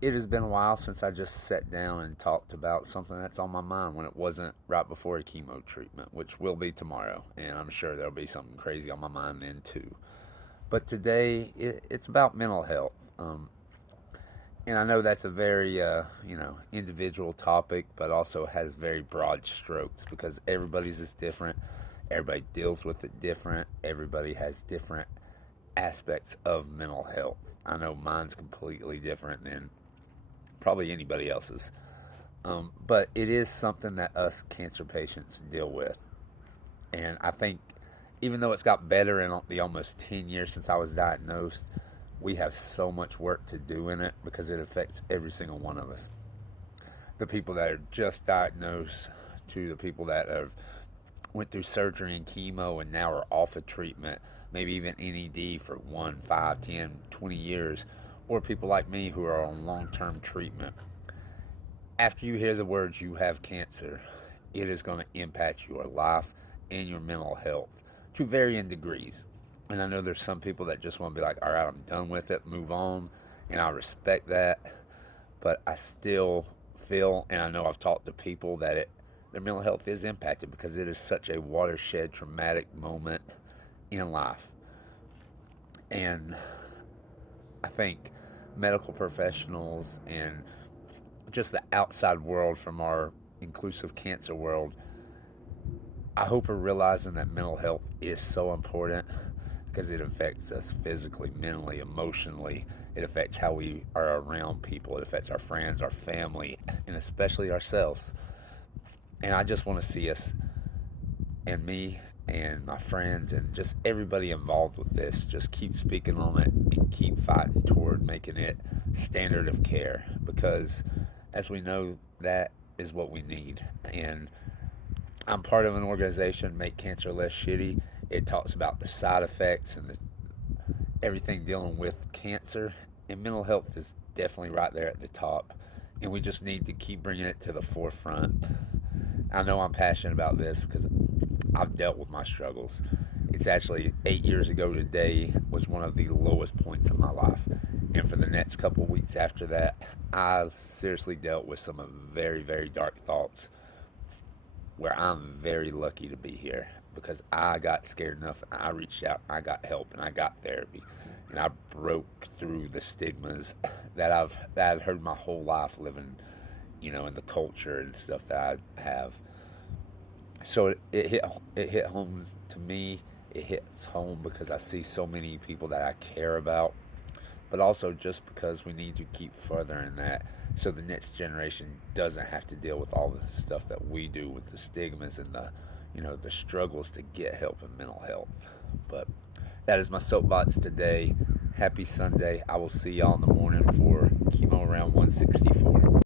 It has been a while since I just sat down and talked about something that's on my mind when it wasn't right before a chemo treatment, which will be tomorrow. And I'm sure there'll be something crazy on my mind then too. But today, it's about mental health. And I know that's a very, individual topic, but also has very broad strokes because everybody's is different. Everybody deals with it different. Everybody has different aspects of mental health. I know mine's completely different than probably anybody else's. But it is something that us cancer patients deal with. And I think even though it's got better in the almost 10 years since I was diagnosed, we have so much work to do in it because it affects every single one of us. The people that are just diagnosed to the people that have went through surgery and chemo and now are off of treatment, maybe even NED for 1, 5, 10, 20 years, or people like me who are on long-term treatment. After you hear the words you have cancer, it is going to impact your life and your mental health to varying degrees. And I know there's some people that just want to be like, all right, I'm done with it, move on. And I respect that. But I still feel, and I know I've talked to people that their mental health is impacted because it is such a watershed, traumatic moment in life. And I think medical professionals and just the outside world from our inclusive cancer world, I hope are realizing that mental health is so important because it affects us physically, mentally, emotionally. It affects how we are around people. It affects our friends, our family, and especially ourselves. And I just want to see us and me and my friends and just everybody involved with this just keep speaking on it and keep fighting toward making it standard of care because as we know that is what we need. And I'm part of an organization, Make Cancer Less Shitty. It talks about the side effects and everything dealing with cancer, and mental health is definitely right there at the top. And we just need to keep bringing it to the forefront. I know I'm passionate about this because I've dealt with my struggles. It's actually 8 years ago today was one of the lowest points in my life. And for the next couple of weeks after that, I seriously dealt with some very, very dark thoughts where I'm very lucky to be here because I got scared enough and I reached out and I got help and I got therapy and I broke through the stigmas that I've heard my whole life living, in the culture and stuff that I have. So it hit home to me. It hits home because I see so many people that I care about, but also just because we need to keep furthering that so the next generation doesn't have to deal with all the stuff that we do with the stigmas and the struggles to get help in mental health. But that is my soapbox today. Happy Sunday. I will see y'all in the morning for chemo round 164.